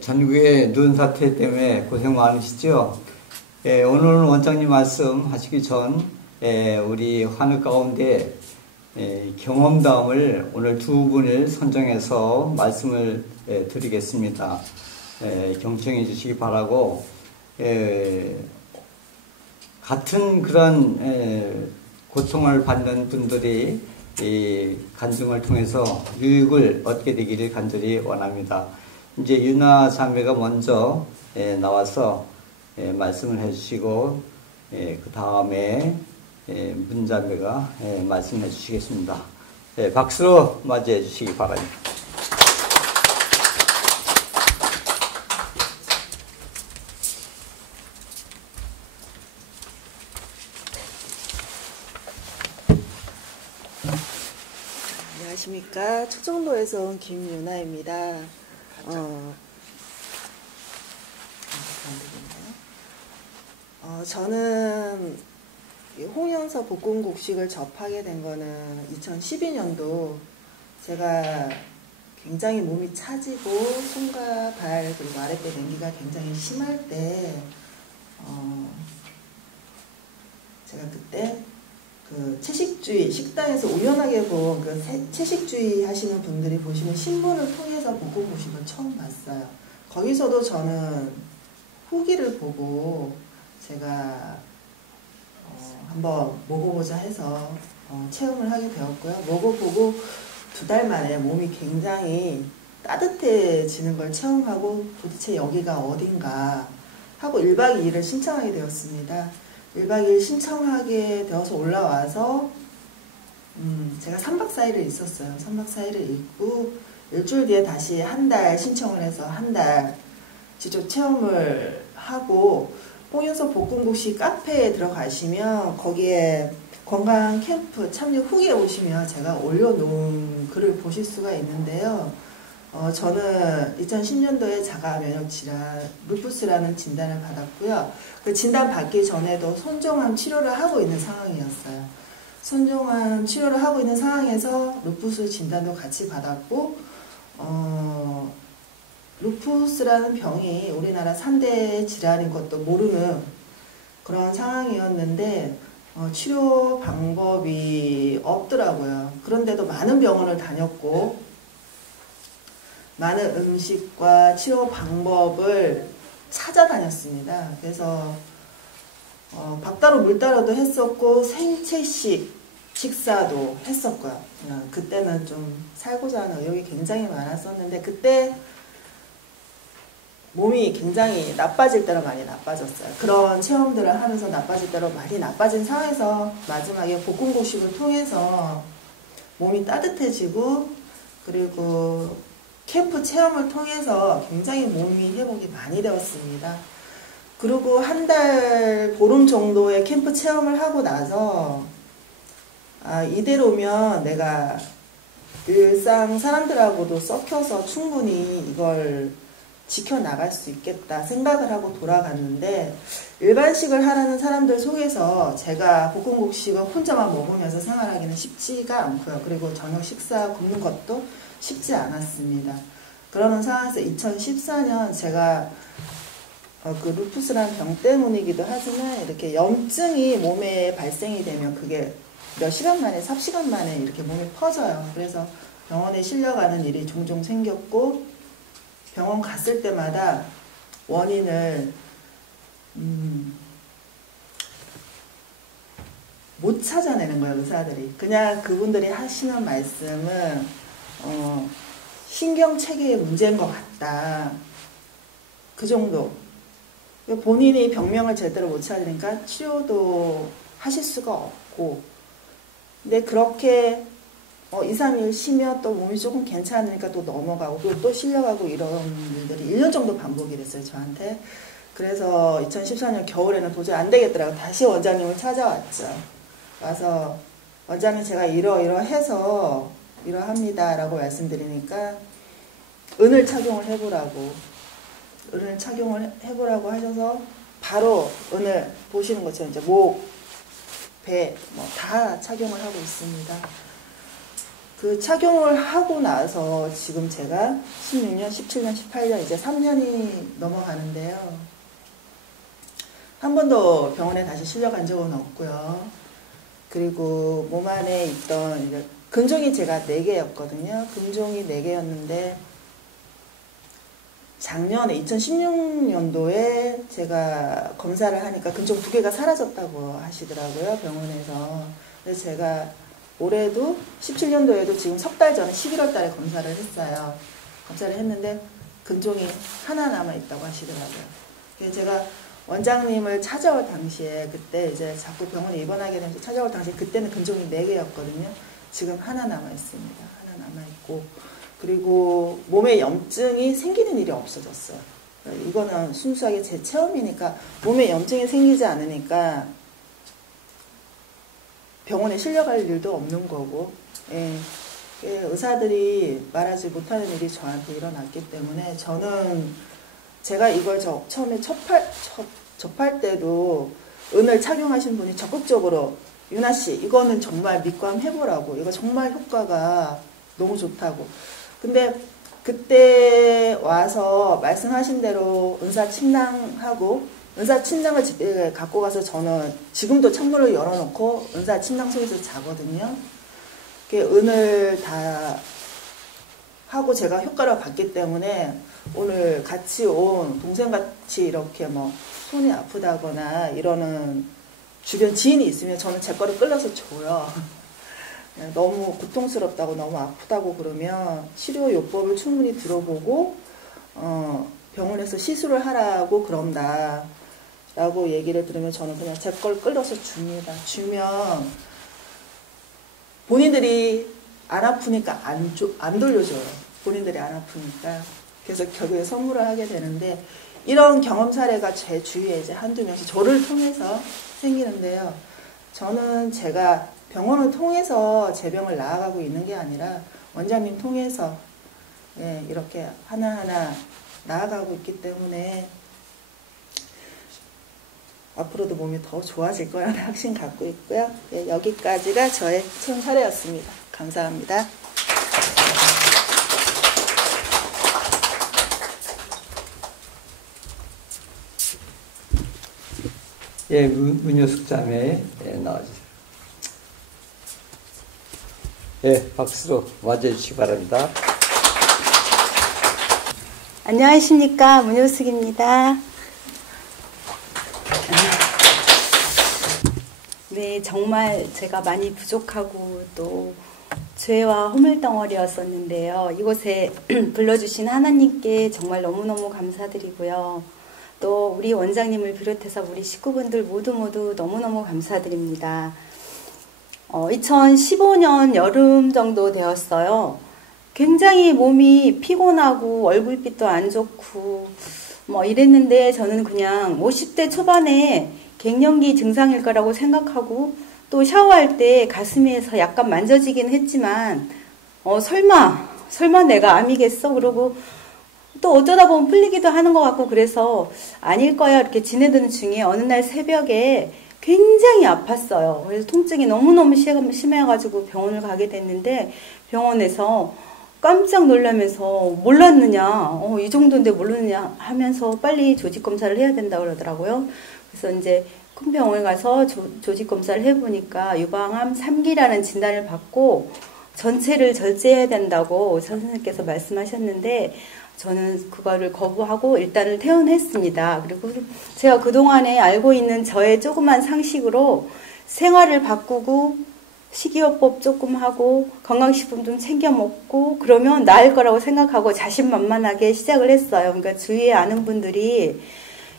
전국의 눈 사태 때문에 고생 많으시죠? 오늘 원장님 말씀하시기 전 우리 환우 가운데 경험담을 오늘 두 분을 선정해서 말씀을 드리겠습니다. 경청해 주시기 바라고, 같은 그런 고통을 받는 분들이 이 간증을 통해서 유익을 얻게 되기를 간절히 원합니다. 이제 유나 자매가 먼저 나와서 말씀을 해주시고, 그 다음에 문 자매가 말씀해 주시겠습니다. 박수로 맞이해 주시기 바랍니다. 안녕하십니까. 초정도에서 온 김유나입니다. 저는 홍연서 복근곡식을 접하게 된 거는 2012년도 제가 굉장히 몸이 차지고 손과 발 그리고 아랫배 냉기가 굉장히 심할 때 제가 그때 그 채식주의 식당에서 우연하게 본 그 채식주의 하시는 분들이 보시는 신문을 통해서 복근곡식을 처음 봤어요. 거기서도 저는 후기를 보고 제가 한번 먹어보자 해서 체험을 하게 되었고요. 먹어보고 2달 만에 몸이 굉장히 따뜻해지는 걸 체험하고 도대체 여기가 어딘가 하고 1박 2일을 신청하게 되었습니다. 1박 2일 신청하게 되어서 올라와서 제가 3박 4일을 있었어요. 3박 4일을 있고 일주일 뒤에 다시 한 달 신청을 해서 한 달 직접 체험을 하고 홍연서 복근곡식 카페에 들어가시면 거기에 건강 캠프 참여 후기에 오시면 제가 올려놓은 글을 보실 수가 있는데요. 저는 2010년도에 자가 면역 질환 루푸스라는 진단을 받았고요. 그 진단 받기 전에도 손종암 치료를 하고 있는 상황이었어요. 손종암 치료를 하고 있는 상황에서 루푸스 진단도 같이 받았고, 루푸스라는 병이 우리나라 3대 질환인 것도 모르는 그런 상황이었는데 치료 방법이 없더라고요. 그런데도 많은 병원을 다녔고 많은 음식과 치료 방법을 찾아다녔습니다. 그래서 밥따로 물따로도 했었고 생채식 식사도 했었고요. 그때는 좀 살고자 하는 의욕이 굉장히 많았었는데 그때 몸이 굉장히 나빠질 대로 많이 나빠졌어요. 그런 체험들을 하면서 나빠질 대로 많이 나빠진 상황에서 마지막에 복근곡식을 통해서 몸이 따뜻해지고 그리고 캠프 체험을 통해서 굉장히 몸이 회복이 많이 되었습니다. 그리고 한 달 보름 정도의 캠프 체험을 하고 나서 이대로면 내가 일상 사람들하고도 섞여서 충분히 이걸 지켜나갈 수 있겠다 생각을 하고 돌아갔는데 일반식을 하라는 사람들 속에서 제가 복근곡식을 혼자만 먹으면서 생활하기는 쉽지가 않고요. 그리고 저녁 식사 굶는 것도 쉽지 않았습니다. 그러는 상황에서 2014년 제가 그 루푸스라는 병 때문이기도 하지만 이렇게 염증이 몸에 발생이 되면 그게 몇 시간 만에, 삽시간 만에 이렇게 몸에 퍼져요. 그래서 병원에 실려가는 일이 종종 생겼고 병원 갔을 때마다 원인을 못 찾아내는 거예요, 의사들이. 그냥 그분들이 하시는 말씀은 신경체계의 문제인 것 같다. 그 정도. 본인이 병명을 제대로 못 찾으니까 치료도 하실 수가 없고 근데 그렇게 2, 3일 쉬면 또 몸이 조금 괜찮으니까 또 넘어가고 또 실려가고 이런 일들이 1년 정도 반복이 됐어요, 저한테. 그래서 2014년 겨울에는 도저히 안 되겠더라고요. 다시 원장님을 찾아왔죠. 와서 원장님 제가 이러해서 이러합니다 라고 말씀드리니까 은을 착용을 해보라고 하셔서 바로 은을 보시는 것처럼 이제 목, 배 다 착용을 하고 있습니다. 그 착용을 하고 나서 지금 제가 16년, 17년, 18년 이제 3년이 넘어가는데요. 한 번도 병원에 다시 실려간 적은 없고요. 그리고 몸 안에 있던 근종이 제가 4개였거든요. 근종이 4개였는데 작년에 2016년도에 제가 검사를 하니까 근종 2개가 사라졌다고 하시더라고요. 병원에서. 그래서 제가 올해도 17년도에도 지금 석 달 전에 11월 달에 검사를 했어요. 검사를 했는데 근종이 하나 남아있다고 하시더라고요. 그래서 제가 원장님을 찾아올 당시에 그때 이제 자꾸 병원에 입원하게 되면서 찾아올 당시에 그때는 근종이 4개였거든요. 지금 하나 남아있습니다. 하나 남아있고 그리고 몸에 염증이 생기는 일이 없어졌어요. 이거는 순수하게 제 체험이니까 몸에 염증이 생기지 않으니까 병원에 실려갈 일도 없는 거고 예. 의사들이 말하지 못하는 일이 저한테 일어났기 때문에 저는 제가 이걸 처음에 접할 때도 은을 착용하신 분이 적극적으로 유나씨 이거는 정말 믿고 한번 해보라고 이거 정말 효과가 너무 좋다고 근데 그때 와서 말씀하신 대로 은사 침낭하고 은사 침낭을 집에 갖고 가서 저는 지금도 창문을 열어놓고 은사 침낭 속에서 자거든요. 은을 다 하고 제가 효과를 봤기 때문에 오늘 같이 온 동생같이 이렇게 뭐 손이 아프다거나 이러는 주변 지인이 있으면 저는 제 거를 끌려서 줘요. 너무 고통스럽다고 너무 아프다고 그러면 치료 요법을 충분히 들어보고 병원에서 시술을 하라고 그런다 라고 얘기를 들으면 저는 그냥 제 걸 끌려서 줍니다. 주면 본인들이 안 아프니까 안 돌려줘요. 본인들이 안 아프니까. 그래서 결국에 선물을 하게 되는데 이런 경험 사례가 제 주위에 이제 한두 명씩 저를 통해서 생기는데요. 저는 제가 병원을 통해서 제 병을 나아가고 있는 게 아니라 원장님 통해서 예, 이렇게 하나하나 나아가고 있기 때문에 앞으로도 몸이 더 좋아질 거라는 확신 갖고 있고요. 예, 여기까지가 저의 체험 사례였습니다. 감사합니다. 예, 문효숙 자매 나와주세요. 예, 박수로 맞아주시기 바랍니다. 안녕하십니까, 문효숙입니다. 네, 정말 제가 많이 부족하고 또 죄와 허물덩어리였었는데요. 이곳에 불러주신 하나님께 정말 너무너무 감사드리고요. 또 우리 원장님을 비롯해서 우리 식구분들 모두 너무너무 감사드립니다. 2015년 여름 정도 되었어요. 굉장히 몸이 피곤하고 얼굴빛도 안 좋고 뭐 이랬는데 저는 그냥 50대 초반에 갱년기 증상일 거라고 생각하고 또 샤워할 때 가슴에서 약간 만져지긴 했지만 설마 내가 암이겠어? 그러고 또 어쩌다 보면 풀리기도 하는 것 같고 그래서 아닐 거야 이렇게 지내던 중에 어느 날 새벽에 굉장히 아팠어요. 그래서 통증이 너무너무 심해가지고 병원을 가게 됐는데 병원에서 깜짝 놀라면서 몰랐느냐, 이 정도인데 모르느냐 하면서 빨리 조직검사를 해야 된다고 그러더라고요. 그래서 이제 큰 병원에 가서 조직검사를 해보니까 유방암 3기라는 진단을 받고 전체를 절제해야 된다고 선생님께서 말씀하셨는데 저는 그거를 거부하고 일단은 퇴원했습니다. 그리고 제가 그동안에 알고 있는 저의 조그만 상식으로 생활을 바꾸고 식이요법 조금 하고 건강식품 좀 챙겨 먹고 그러면 나을 거라고 생각하고 자신만만하게 시작을 했어요. 그러니까 주위에 아는 분들이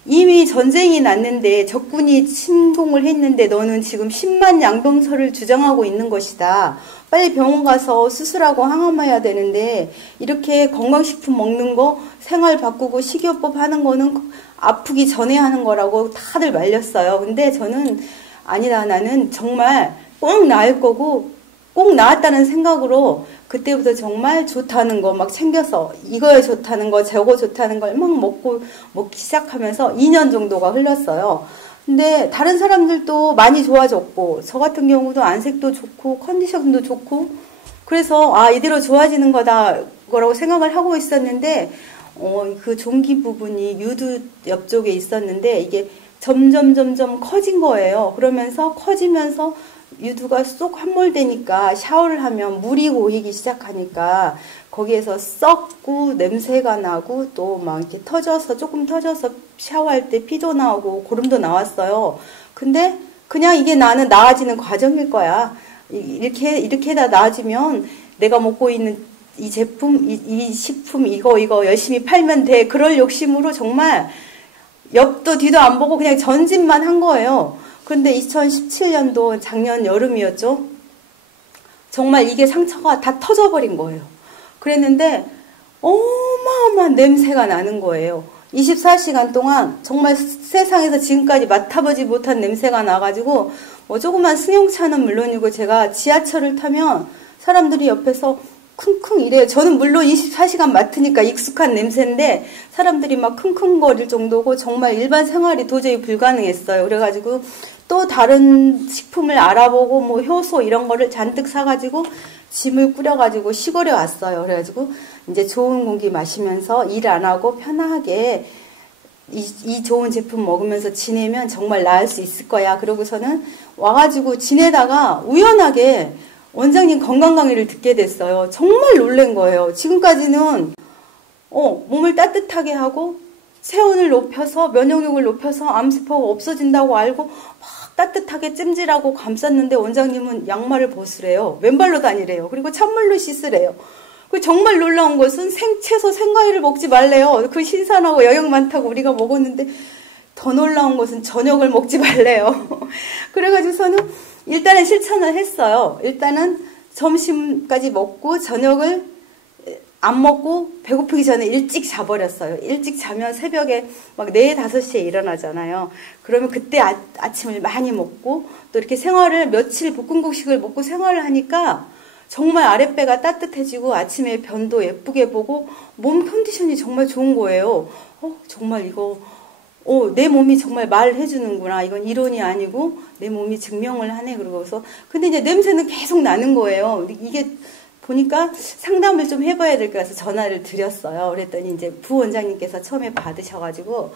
이미 전쟁이 났는데 적군이 침공을 했는데 너는 지금 10만 양병설을 주장하고 있는 것이다. 빨리 병원 가서 수술하고 항암해야 되는데 이렇게 건강식품 먹는 거 생활 바꾸고 식이요법 하는 거는 아프기 전에 하는 거라고 다들 말렸어요. 근데 저는 아니다. 나는 정말 꼭 나을 거고 꼭 나았다는 생각으로 그때부터 정말 좋다는 거 막 챙겨서 이거에 좋다는 거 저거 좋다는 걸 막 먹기 시작하면서 2년 정도가 흘렀어요. 근데 다른 사람들도 많이 좋아졌고 저 같은 경우도 안색도 좋고 컨디션도 좋고 그래서 아 이대로 좋아지는 거라고 생각을 하고 있었는데 그 종기 부분이 유두 옆쪽에 있었는데 이게 점점 커진 거예요. 그러면서 커지면서 유두가 쏙 함몰되니까 샤워를 하면 물이 고이기 시작하니까 거기에서 썩고 냄새가 나고 또 막 이렇게 조금 터져서 샤워할 때 피도 나오고 고름도 나왔어요. 근데 그냥 이게 나는 나아지는 과정일 거야. 이렇게 다 나아지면 내가 먹고 있는 이 제품, 이 식품, 이거 열심히 팔면 돼. 그럴 욕심으로 정말 옆도 뒤도 안 보고 그냥 전진만 한 거예요. 근데 2017년도 작년 여름이었죠. 정말 이게 상처가 다 터져버린 거예요. 그랬는데 어마어마한 냄새가 나는 거예요. 24시간 동안 정말 세상에서 지금까지 맡아보지 못한 냄새가 나가지고 조그만 승용차는 물론이고 제가 지하철을 타면 사람들이 옆에서 킁킁 이래요. 저는 물론 24시간 맡으니까 익숙한 냄새인데 사람들이 막 킁킁거릴 정도고 정말 일반 생활이 도저히 불가능했어요. 그래가지고 또 다른 식품을 알아보고 뭐 효소 이런 거를 잔뜩 사가지고 짐을 꾸려가지고 시골에 왔어요. 그래가지고 이제 좋은 공기 마시면서 일 안 하고 편하게 이 좋은 제품 먹으면서 지내면 정말 나을 수 있을 거야. 그러고서는 와가지고 지내다가 우연하게 원장님 건강 강의를 듣게 됐어요. 정말 놀란 거예요. 지금까지는 몸을 따뜻하게 하고 체온을 높여서 면역력을 높여서 암세포가 없어진다고 알고 막 따뜻하게 찜질하고 감쌌는데 원장님은 양말을 벗으래요. 맨발로 다니래요. 그리고 찬물로 씻으래요. 정말 놀라운 것은 생채소 생과일을 먹지 말래요. 그 신선하고 영양 많다고 우리가 먹었는데 더 놀라운 것은 저녁을 먹지 말래요. 그래가지고서는 일단은 실천을 했어요. 일단은 점심까지 먹고 저녁을 안 먹고 배고프기 전에 일찍 자버렸어요. 일찍 자면 새벽에 막 4, 5시에 일어나잖아요. 그러면 그때 아침을 많이 먹고 또 이렇게 생활을 며칠 볶음국식을 먹고 생활을 하니까 정말 아랫배가 따뜻해지고 아침에 변도 예쁘게 보고 몸 컨디션이 정말 좋은 거예요. 정말 이거 내 몸이 정말 말해주는구나. 이건 이론이 아니고 내 몸이 증명을 하네. 그러고서 근데 이제 냄새는 계속 나는 거예요. 이게 보니까 상담을 좀 해봐야 될 것 같아서 전화를 드렸어요. 그랬더니 이제 부원장님께서 처음에 받으셔가지고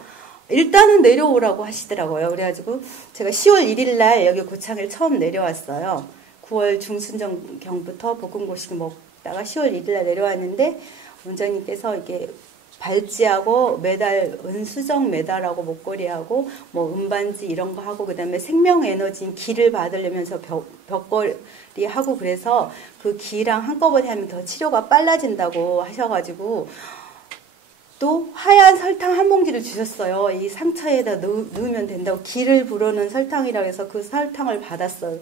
일단은 내려오라고 하시더라고요. 그래가지고 제가 10월 1일 날 여기 고창을 처음 내려왔어요. 9월 중순경부터 볶음고식 먹다가 10월 1일 날 내려왔는데 원장님께서 이게 발찌하고 메달, 은수정 메달하고 목걸이하고 뭐 은반지 이런 거 하고 그다음에 생명에너지인 기를 받으려면서 벽걸이 하고 그래서 그 기랑 한꺼번에 하면 더 치료가 빨라진다고 하셔가지고 또 하얀 설탕 한 봉지를 주셨어요. 이 상처에다 넣으면 된다고 기를 부르는 설탕이라고 해서 그 설탕을 받았어요.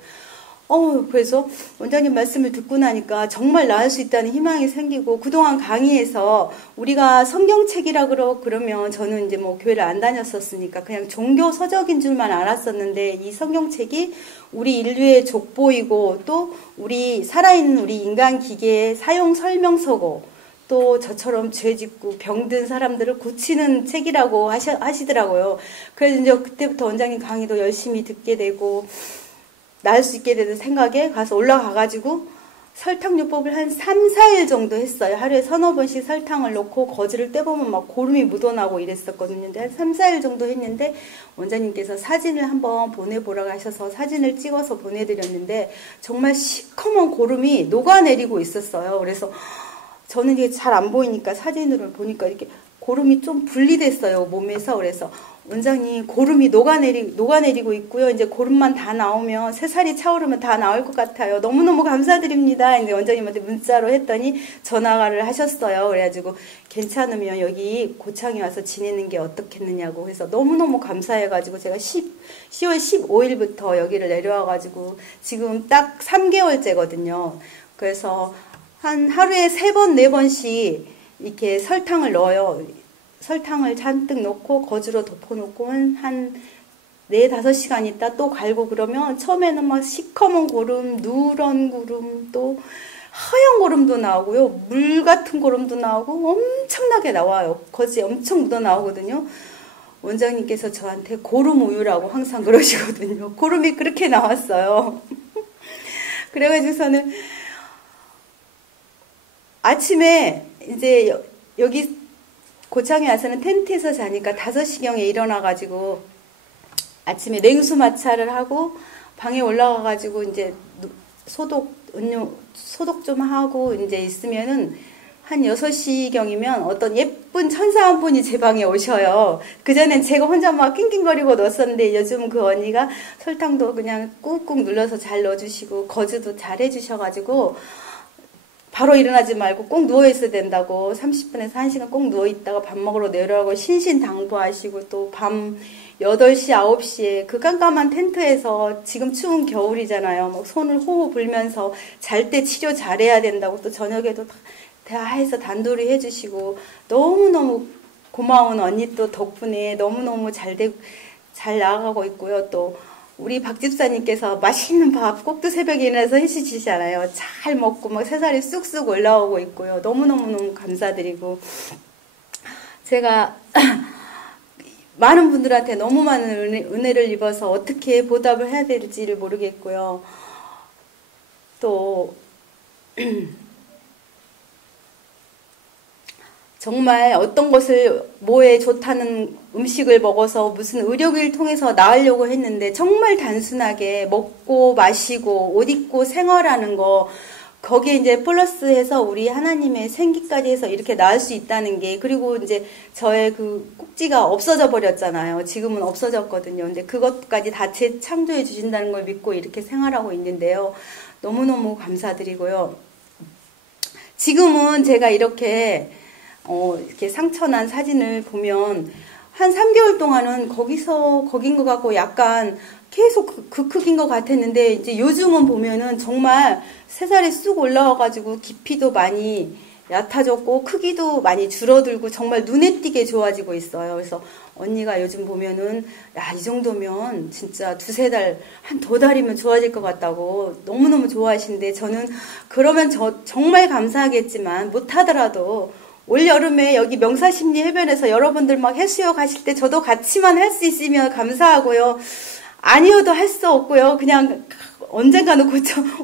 그래서 원장님 말씀을 듣고 나니까 정말 나을 수 있다는 희망이 생기고 그동안 강의에서 우리가 성경책이라 그러면 저는 이제 뭐 교회를 안 다녔었으니까 그냥 종교 서적인 줄만 알았었는데 이 성경책이 우리 인류의 족보이고 또 우리 살아있는 우리 인간 기계의 사용 설명서고 또 저처럼 죄 짓고 병든 사람들을 고치는 책이라고 하시더라고요. 그래서 이제 그때부터 원장님 강의도 열심히 듣게 되고 나을 수 있게 되는 생각에 가서 올라가가지고 설탕요법을 한 3, 4일 정도 했어요. 하루에 서너 번씩 설탕을 넣고 거즈를 떼보면 막 고름이 묻어나고 이랬었거든요. 근데 한 3, 4일 정도 했는데 원장님께서 사진을 한번 보내보라고 하셔서 사진을 찍어서 보내드렸는데 정말 시커먼 고름이 녹아내리고 있었어요. 그래서 저는 이게 잘 안 보이니까 사진으로 보니까 이렇게 고름이 좀 분리됐어요. 몸에서. 그래서 원장님 고름이 녹아내리고 있고요. 이제 고름만 다 나오면 새살이 차오르면 다 나올 것 같아요. 너무너무 감사드립니다. 이제 원장님한테 문자로 했더니 전화를 하셨어요. 그래가지고 괜찮으면 여기 고창에 와서 지내는 게 어떻겠느냐고 해서 너무너무 감사해가지고 제가 10월 15일부터 여기를 내려와가지고 지금 딱 3개월째거든요. 그래서 한 하루에 3번, 4번씩 이렇게 설탕을 넣어요. 설탕을 잔뜩 넣고 거즈로 덮어놓고 한 4, 5시간 있다 또 갈고 그러면 처음에는 막 시커먼 고름, 누런 고름, 또 하얀 고름도 나오고요. 물 같은 고름도 나오고 엄청나게 나와요. 거즈에 엄청 묻어 나오거든요. 원장님께서 저한테 고름 우유라고 항상 그러시거든요. 고름이 그렇게 나왔어요. 그래가지고서는 아침에 이제 여기 고창에 와서는 텐트에서 자니까 5시경에 일어나가지고 아침에 냉수 마찰을 하고 방에 올라가가지고 이제 소독 좀 하고 이제 있으면은 한 6시경이면 어떤 예쁜 천사 한 분이 제 방에 오셔요. 그전엔 제가 혼자 막 낑낑거리고 넣었었는데 요즘 그 언니가 설탕도 그냥 꾹꾹 눌러서 잘 넣어주시고 거즈도 잘 해주셔가지고 바로 일어나지 말고 꼭 누워있어야 된다고 30분에서 1시간 꼭 누워있다가 밥 먹으러 내려가고 신신당부하시고 또 밤 8시, 9시에 그 깜깜한 텐트에서 지금 추운 겨울이잖아요. 막 손을 호호 불면서 잘 때 치료 잘해야 된다고 또 저녁에도 다 해서 단도리 해주시고 너무너무 고마운 언니 또 덕분에 너무너무 잘 나아가고 있고요. 또 우리 박 집사님께서 맛있는 밥 꼭두 새벽에 일어나서 해주시잖아요. 잘 먹고 막 새살이 쑥쑥 올라오고 있고요. 너무너무 감사드리고 제가 많은 분들한테 너무 많은 은혜를 입어서 어떻게 보답을 해야 될지를 모르겠고요. 또 정말 어떤 것을 뭐에 좋다는 음식을 먹어서 무슨 의료기를 통해서 나으려고 했는데 정말 단순하게 먹고 마시고 옷 입고 생활하는 거 거기에 이제 플러스해서 우리 하나님의 생기까지 해서 이렇게 나을 수 있다는 게 그리고 이제 저의 그 꼭지가 없어져 버렸잖아요. 지금은 없어졌거든요. 근데 그것까지 다 재창조해 주신다는 걸 믿고 이렇게 생활하고 있는데요. 너무너무 감사드리고요. 지금은 제가 이렇게 상처난 사진을 보면 한 3개월 동안은 거긴 것 같고 약간 계속 그 크기인 것 같았는데 이제 요즘은 보면은 정말 새살이 쑥 올라와가지고 깊이도 많이 얕아졌고 크기도 많이 줄어들고 정말 눈에 띄게 좋아지고 있어요. 그래서 언니가 요즘 보면은 야, 이 정도면 진짜 2-3달 한 2달이면 좋아질 것 같다고 너무너무 좋아하시는데 저는 그러면 정말 감사하겠지만 못하더라도 올 여름에 여기 명사심리 해변에서 여러분들 막 해수욕 하실 때 저도 같이만 할 수 있으면 감사하고요. 아니어도 할 수 없고요. 그냥 언젠가는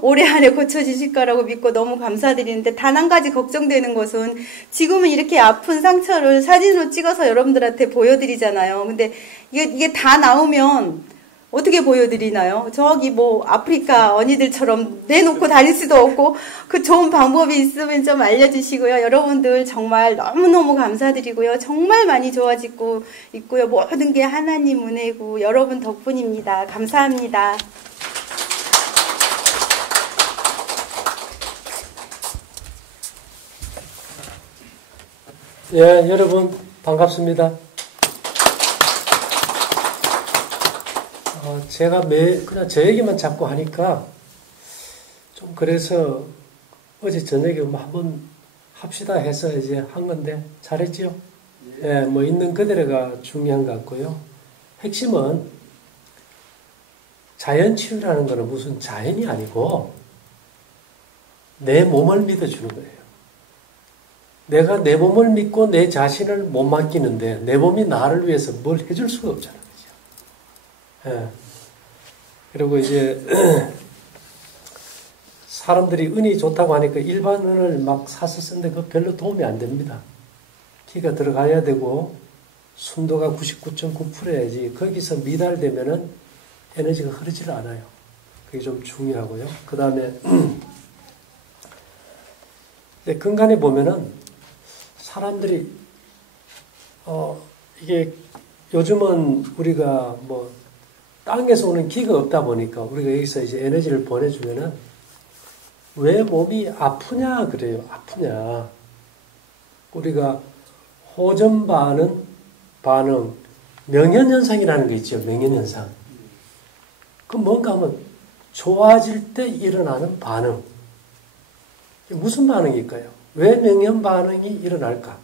올해 안에 고쳐지실 거라고 믿고 너무 감사드리는데 단 한 가지 걱정되는 것은 지금은 이렇게 아픈 상처를 사진으로 찍어서 여러분들한테 보여드리잖아요. 근데 이게 다 나오면 어떻게 보여드리나요? 저기 뭐 아프리카 언니들처럼 내놓고 다닐 수도 없고 그 좋은 방법이 있으면 좀 알려주시고요. 여러분들 정말 너무너무 감사드리고요. 정말 많이 좋아지고 있고요. 모든 게 하나님 은혜고 여러분 덕분입니다. 감사합니다. 예, 여러분 반갑습니다. 제가 그냥 저 얘기만 자꾸 하니까 좀 그래서 어제 저녁에 뭐 한번 합시다 해서 이제 한 건데 잘했지요? 예, 뭐 있는 그대로가 중요한 것 같고요. 핵심은 자연치유라는 거는 무슨 자연이 아니고 내 몸을 믿어주는 거예요. 내가 내 몸을 믿고 내 자신을 못 맡기는데 내 몸이 나를 위해서 뭘 해줄 수가 없잖아요. 예. 그리고 이제 사람들이 은이 좋다고 하니까 일반 은을 막 사서 쓰는데 그거 별로 도움이 안 됩니다. 기가 들어가야 되고 순도가 99.9%야지 거기서 미달되면은 에너지가 흐르질 않아요. 그게 좀 중요하고요. 그 다음에 근간에 보면은 사람들이 이게 요즘은 우리가 뭐 땅에서 오는 기가 없다 보니까 우리가 여기서 이제 에너지를 보내주면은 왜 몸이 아프냐 그래요. 아프냐. 우리가 호전 반응, 명현현상이라는 게 있죠. 명현현상. 그 뭔가 하면 좋아질 때 일어나는 반응. 무슨 반응일까요? 왜 명현 반응이 일어날까?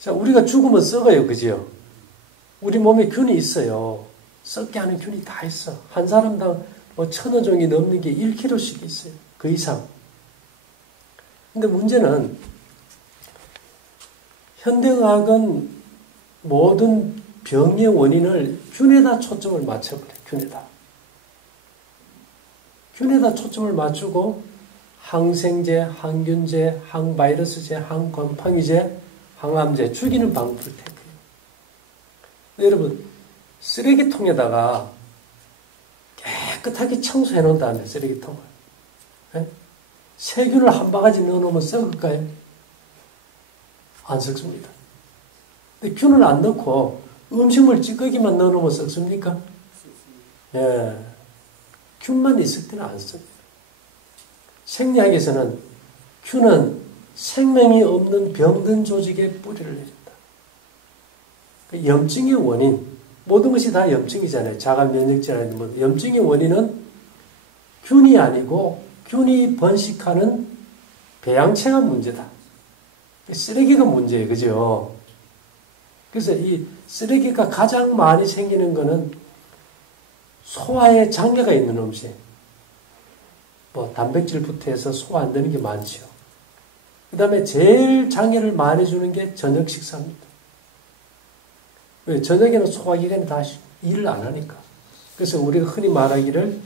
자, 우리가 죽으면 썩어요. 그죠? 우리 몸에 균이 있어요. 썩게 하는 균이 다 있어. 한 사람당 뭐 1000여 종이 넘는 게 1kg씩 있어요. 그 이상. 근데 문제는 현대의학은 모든 병의 원인을 균에다 초점을 맞춰버려요. 균에다 초점을 맞추고 항생제, 항균제, 항바이러스제, 항곰팡이제, 항암제, 죽이는 방법을 택해요. 여러분, 쓰레기통에다가 깨끗하게 청소해 놓은 다음에 쓰레기통을 세균을 한 바가지 넣어놓으면 썩을까요? 안 썩습니다. 근데 균을 안 넣고 음식물 찌꺼기만 넣어놓으면 썩습니까? 예. 균만 있을 때는 안 썩어요. 생리학에서는 균은 생명이 없는 병든 조직에 뿌리를 내린다. 염증의 원인, 모든 것이 다 염증이잖아요. 자가 면역질환, 뭐 염증의 원인은 균이 아니고 균이 번식하는 배양체가 문제다. 쓰레기가 문제예요. 그죠? 그래서 이 쓰레기가 가장 많이 생기는 거는 소화에 장애가 있는 음식. 뭐 단백질부터 해서 소화 안 되는 게 많죠. 그 다음에 제일 장애를 많이 주는 게 저녁 식사입니다. 왜? 저녁에는 소화기관이 다 일을 안 하니까. 그래서 우리가 흔히 말하기를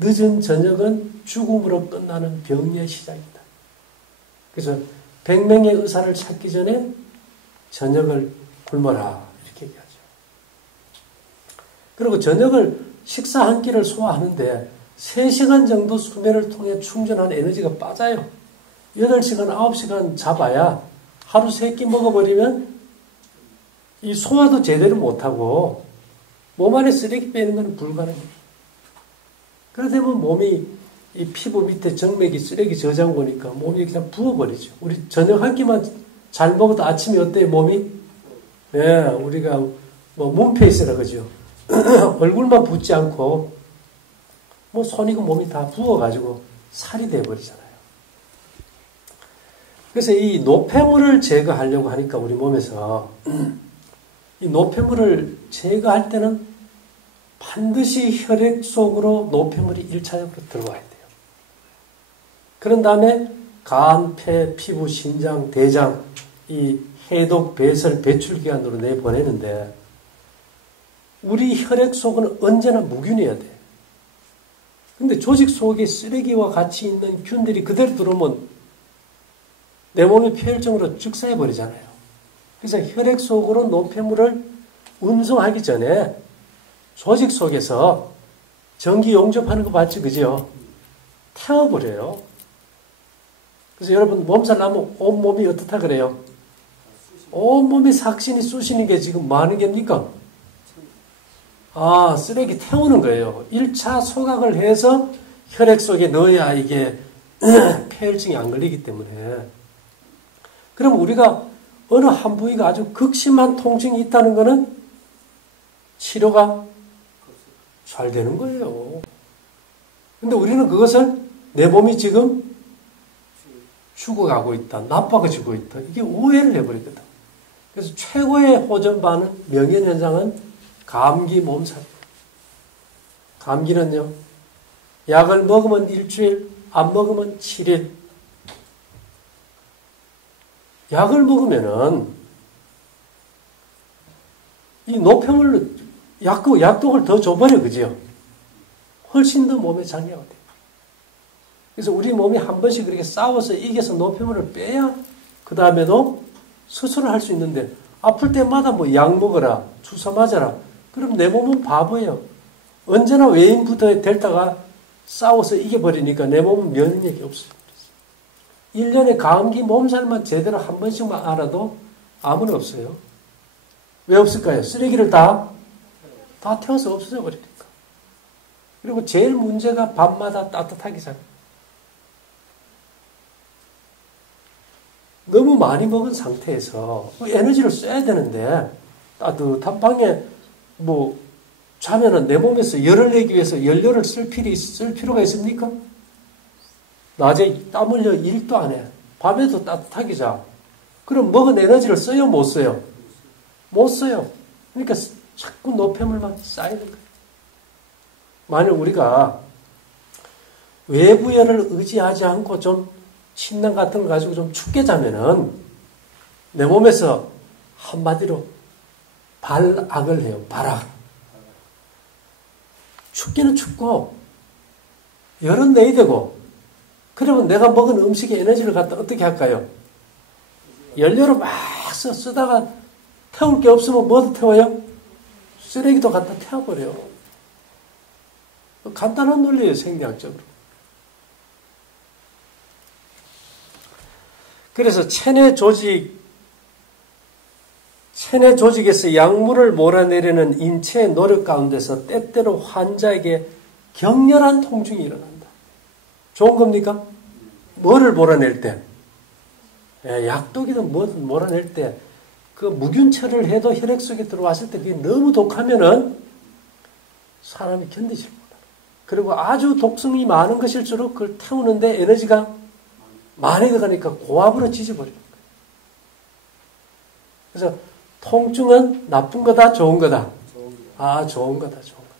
늦은 저녁은 죽음으로 끝나는 병리의 시작이다. 그래서 100명의 의사를 찾기 전에 저녁을 굶어라 이렇게 얘기하죠. 그리고 저녁을 식사 한 끼를 소화하는데 3시간 정도 수면을 통해 충전한 에너지가 빠져요. 8시간, 9시간 잡아야 하루 3끼 먹어버리면 이 소화도 제대로 못하고 몸 안에 쓰레기 빼는 건 불가능해요. 그러다 보면 몸이 이 피부 밑에 정맥이 쓰레기 저장 오니까 몸이 그냥 부어버리죠. 우리 저녁 한 끼만 잘 먹어도 아침에 어때요, 몸이? 예, 우리가 뭐 문페이스라 그러죠. 얼굴만 붓지 않고 뭐 손이고 몸이 다 부어가지고 살이 돼버리잖아요. 그래서 이 노폐물을 제거하려고 하니까 우리 몸에서 이 노폐물을 제거할 때는 반드시 혈액 속으로 노폐물이 1차적으로 들어와야 돼요. 그런 다음에 간, 폐, 피부, 신장, 대장 이 해독, 배설, 배출기관으로 내보내는데 우리 혈액 속은 언제나 무균이어야 돼. 근데 조직 속에 쓰레기와 같이 있는 균들이 그대로 들어오면 내 몸이 폐혈증으로 즉사해버리잖아요. 그래서 혈액 속으로 노폐물을 운송하기 전에 조직 속에서 전기 용접하는 거 봤지, 그죠? 태워버려요. 그래서 여러분 몸살 나면 온몸이 어떻다 그래요? 온몸이 삭신이 쑤시는 게 지금 뭐 하는 겁니까? 아, 쓰레기 태우는 거예요. 1차 소각을 해서 혈액 속에 넣어야 이게 폐혈증이 안 걸리기 때문에. 그럼 우리가 어느 한 부위가 아주 극심한 통증이 있다는 거는 치료가 잘 되는 거예요. 근데 우리는 그것을 내 몸이 지금 죽어가고 있다, 나빠지고 있다, 이게 오해를 해버리거든. 그래서 최고의 호전반은 명현현상은 감기 몸살. 감기는요, 약을 먹으면 일주일, 안 먹으면 7일. 약을 먹으면은 이 노폐물로 약독을 더 줘버려, 그죠? 훨씬 더 몸에 장애가 돼요. 그래서 우리 몸이 한 번씩 그렇게 싸워서 이겨서 노폐물을 빼야 그 다음에도 수술을 할 수 있는데 아플 때마다 뭐 약 먹어라, 주사 맞아라. 그럼 내 몸은 바보예요. 언제나 외인부터 델타가 싸워서 이겨버리니까 내 몸은 면역력이 없어요. 1년에 감기 몸살만 제대로 한 번씩만 알아도 암은 없어요. 왜 없을까요? 쓰레기를 다 태워서 없어져 버리니까. 그리고 제일 문제가 밤마다 따뜻하게 자요. 너무 많이 먹은 상태에서 에너지를 써야 되는데 따뜻한 방에 뭐 자면은 내 몸에서 열을 내기 위해서 연료를 쓸 필요가 있습니까? 낮에 땀 흘려 일도 안 해. 밤에도 따뜻하게 자. 그럼 먹은 에너지를 써요? 못 써요? 못 써요. 그러니까 자꾸 노폐물만 쌓이는 거예요. 만약 우리가 외부 열을 의지하지 않고 좀 침낭 같은 거 가지고 좀 춥게 자면은 내 몸에서 한마디로 발악을 해요. 발악. 춥기는 춥고 열은 내야 되고 그러면 내가 먹은 음식에 에너지를 갖다 어떻게 할까요? 연료를 막 쓰다가 태울 게 없으면 뭐도 태워요? 쓰레기도 갖다 태워버려. 간단한 논리예요, 생리학적으로. 그래서 체내 조직에서 약물을 몰아내려는 인체의 노력 가운데서 때때로 환자에게 격렬한 통증이 일어난다. 좋은 겁니까? 뭐를 몰아낼 때? 약독이든 뭐든 몰아낼 때 그 무균처를 해도 혈액 속에 들어왔을 때 그게 너무 독하면은 사람이 견디질 못해요. 그리고 아주 독성이 많은 것일수록 그걸 태우는데 에너지가 많이 들어가니까 고압으로 지져버리는 거예요. 그래서 통증은 나쁜 거다, 좋은 거다? 좋은 거다, 좋은 거다.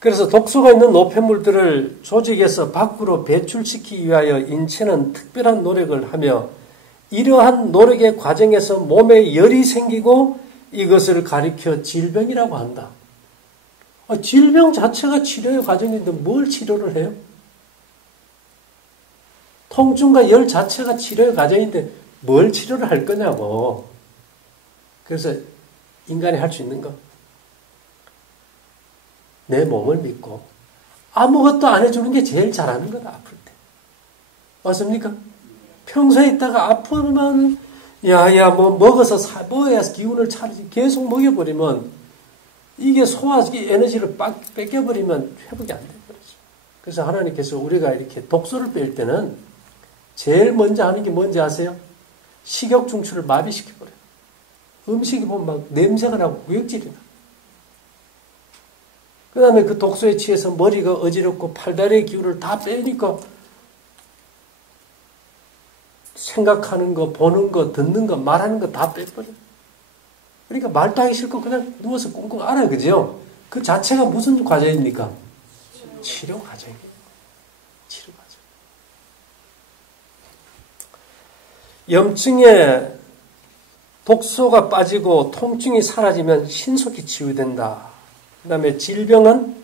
그래서 독소가 있는 노폐물들을 조직에서 밖으로 배출시키기 위하여 인체는 특별한 노력을 하며 이러한 노력의 과정에서 몸에 열이 생기고 이것을 가리켜 질병이라고 한다. 질병 자체가 치료의 과정인데 뭘 치료를 해요? 통증과 열 자체가 치료의 과정인데 뭘 치료를 할 거냐고. 그래서 인간이 할 수 있는 거. 내 몸을 믿고 아무것도 안 해주는 게 제일 잘하는 거다, 아플 때. 맞습니까? 평소에 있다가 아프면 뭐 먹어서 먹어야 기운을 차리지 계속 먹여버리면 이게 소화기 에너지를 뺏겨버리면 회복이 안 돼버리죠. 그래서 하나님께서 우리가 이렇게 독소를 뺄 때는 제일 먼저 하는 게 뭔지 아세요? 식욕 중추를 마비시켜버려요. 음식이 보면 막 냄새가 나고 구역질이 나. 그 다음에 그 독소에 취해서 머리가 어지럽고 팔다리의 기운을 다 빼니까 생각하는 거, 보는 거, 듣는 거, 말하는 거 다 빼버려요. 그러니까 말도 하기 싫고 그냥 누워서 꽁꽁 앓아요. 그죠? 그 자체가 무슨 과정입니까? 치료 과정이에요. 치료 과정. 염증에 독소가 빠지고 통증이 사라지면 신속히 치유된다. 그 다음에 질병은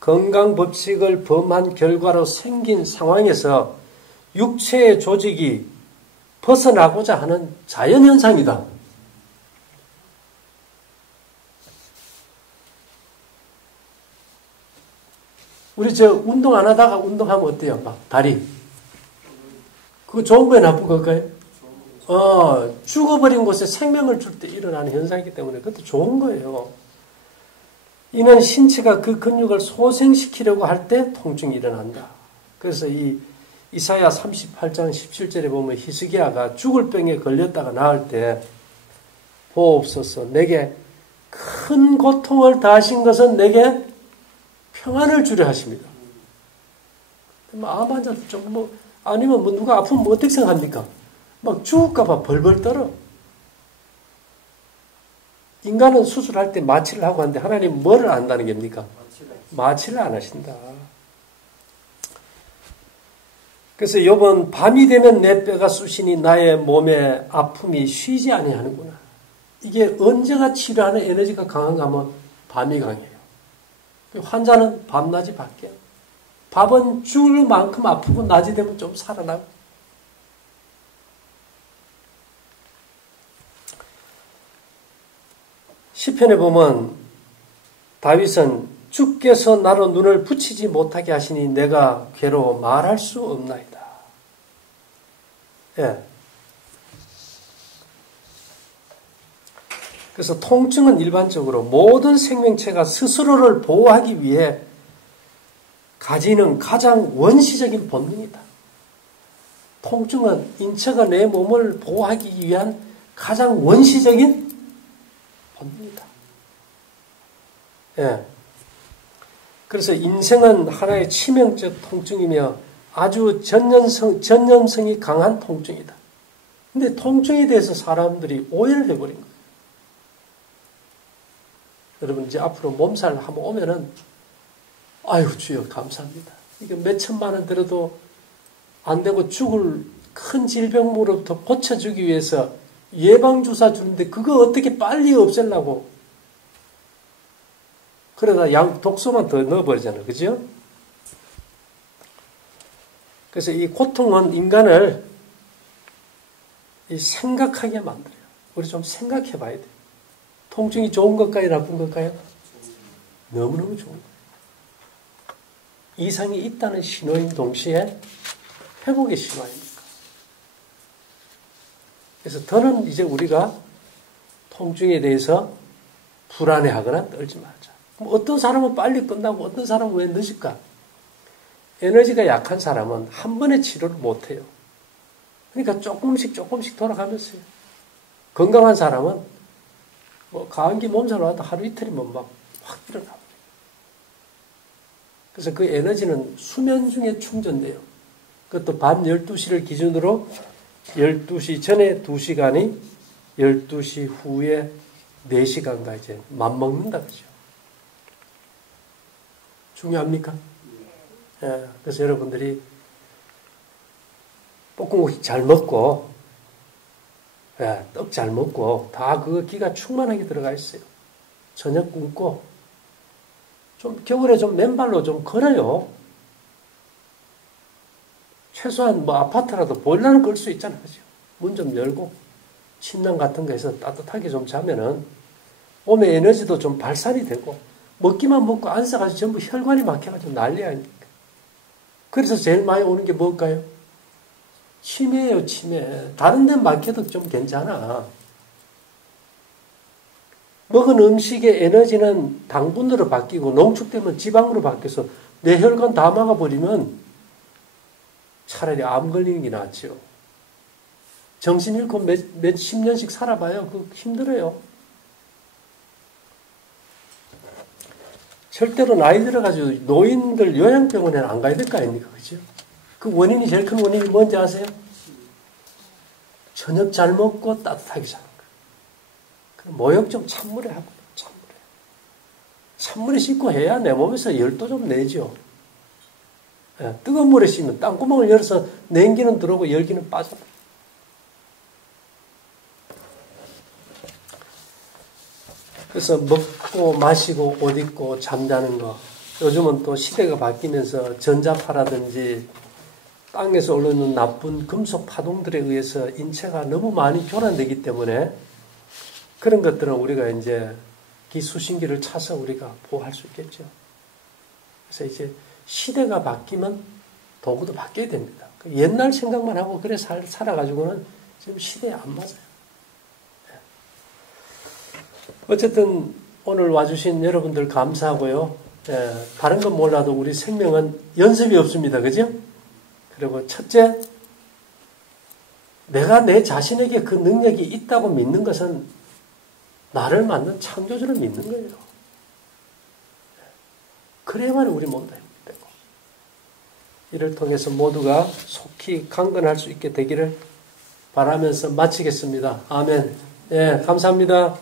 건강법칙을 범한 결과로 생긴 상황에서 육체의 조직이 벗어나고자 하는 자연현상이다. 우리 운동 안 하다가 운동하면 어때요? 막 다리. 그거 좋은 거예요? 나쁜 걸까요? 죽어버린 곳에 생명을 줄 때 일어나는 현상이기 때문에 그것도 좋은 거예요. 이는 신체가 그 근육을 소생시키려고 할 때 통증이 일어난다. 그래서 이 이사야 38장 17절에 보면 히스기야가 죽을 병에 걸렸다가 나을 때 보옵소서 내게 큰 고통을 다하신 것은 내게 평안을 주려 하십니다. 암 환자도 아니면 누가 아프면 어떻게 생각합니까? 막 죽을까봐 벌벌 떨어. 인간은 수술할 때 마취를 하고 하는데 하나님 뭐를 안다는 겁니까? 마취를 안 하신다. 그래서 요번 밤이 되면 내 뼈가 쑤시니 나의 몸에 아픔이 쉬지 아니하는구나. 이게 언제가 치료하는 에너지가 강한가 하면 밤이 강해요. 환자는 밤낮이 바뀌어요. 밤은 죽을 만큼 아프고 낮이 되면 좀 살아나고. 시편에 보면 다윗은 주께서 나로 눈을 붙이지 못하게 하시니 내가 괴로워 말할 수 없나이다. 예. 그래서 통증은 일반적으로 모든 생명체가 스스로를 보호하기 위해 가지는 가장 원시적인 본능이다. 통증은 인체가 내 몸을 보호하기 위한 가장 원시적인 본능이다. 예. 그래서 인생은 하나의 치명적 통증이며 아주 전염성이 강한 통증이다. 근데 통증에 대해서 사람들이 오해를 해버린 거예요. 여러분 이제 앞으로 몸살 한번 오면은 아유 주여 감사합니다. 이게 몇 천만 원 들어도 안 되고 죽을 큰 질병으로부터 고쳐주기 위해서 예방주사 주는데 그거 어떻게 빨리 없애려고 그러다 독소만 더 넣어버리잖아요. 그죠? 그래서 이 고통은 인간을 이 생각하게 만들어요. 우리 좀 생각해 봐야 돼요. 통증이 좋은 것까지 나쁜 것까요? 너무너무 좋은 거예요. 이상이 있다는 신호인 동시에 회복의 신호입니다. 그래서 더는 이제 우리가 통증에 대해서 불안해하거나 떨지 말자. 그럼 어떤 사람은 빨리 끝나고 어떤 사람은 왜 늦을까? 에너지가 약한 사람은 한 번에 치료를 못해요. 그러니까 조금씩 돌아가면서요. 건강한 사람은 뭐 감기 몸살 와도 하루 이틀이면 막 확 일어나요. 그래서 그 에너지는 수면 중에 충전돼요. 그것도 밤 12시를 기준으로 12시 전에 2시간이 12시 후에 4시간가 이제 맞먹는다 그죠. 중요합니까? 예, 그래서 여러분들이 볶음국수 잘 먹고, 예, 떡 잘 먹고, 다 그거 기가 충만하게 들어가 있어요. 저녁 굶고, 좀 겨울에 좀 맨발로 좀 걸어요. 최소한 뭐 아파트라도 보일러는 끌 수 있잖아요. 그죠? 문 좀 열고, 침낭 같은 거 해서 따뜻하게 좀 자면은, 몸의 에너지도 좀 발산이 되고, 먹기만 먹고 앉아가지고 전부 혈관이 막혀가지고 난리 아닙니까? 그래서 제일 많이 오는 게 뭘까요? 치매예요, 치매. 다른 데 막혀도 좀 괜찮아. 먹은 음식의 에너지는 당분으로 바뀌고 농축되면 지방으로 바뀌어서 내 혈관 다 막아버리면 차라리 암 걸리는 게 낫죠. 정신 잃고 몇십 년씩 살아봐요. 그거 힘들어요. 절대로 나이 들어가지고 노인들 요양병원에는 안 가야 될 거 아닙니까? 그죠? 그 원인이, 제일 큰 원인이 뭔지 아세요? 저녁 잘 먹고 따뜻하게 자는 거예요. 그럼 모욕 좀 찬물에 하고, 찬물에. 찬물에 씻고 해야 내 몸에서 열도 좀 내죠. 예, 뜨거운 물에 씻으면 땅구멍을 열어서 냉기는 들어오고 열기는 빠져버려요. 그래서 먹고 마시고 옷 입고 잠자는 거. 요즘은 또 시대가 바뀌면서 전자파라든지 땅에서 올라오는 나쁜 금속 파동들에 의해서 인체가 너무 많이 교란되기 때문에 그런 것들은 우리가 이제 기수신기를 차서 우리가 보호할 수 있겠죠. 그래서 이제 시대가 바뀌면 도구도 바뀌어야 됩니다. 옛날 생각만 하고 그래 살아가지고는 지금 시대에 안 맞아요. 어쨌든 오늘 와주신 여러분들 감사하고요. 다른 건 몰라도 우리 생명은 연습이 없습니다. 그죠? 그리고 첫째, 내가 내 자신에게 그 능력이 있다고 믿는 것은 나를 만든 창조주를 믿는 거예요. 그래야만 우리 몸도 회복되고 이를 통해서 모두가 속히 강건할 수 있게 되기를 바라면서 마치겠습니다. 아멘. 예, 감사합니다.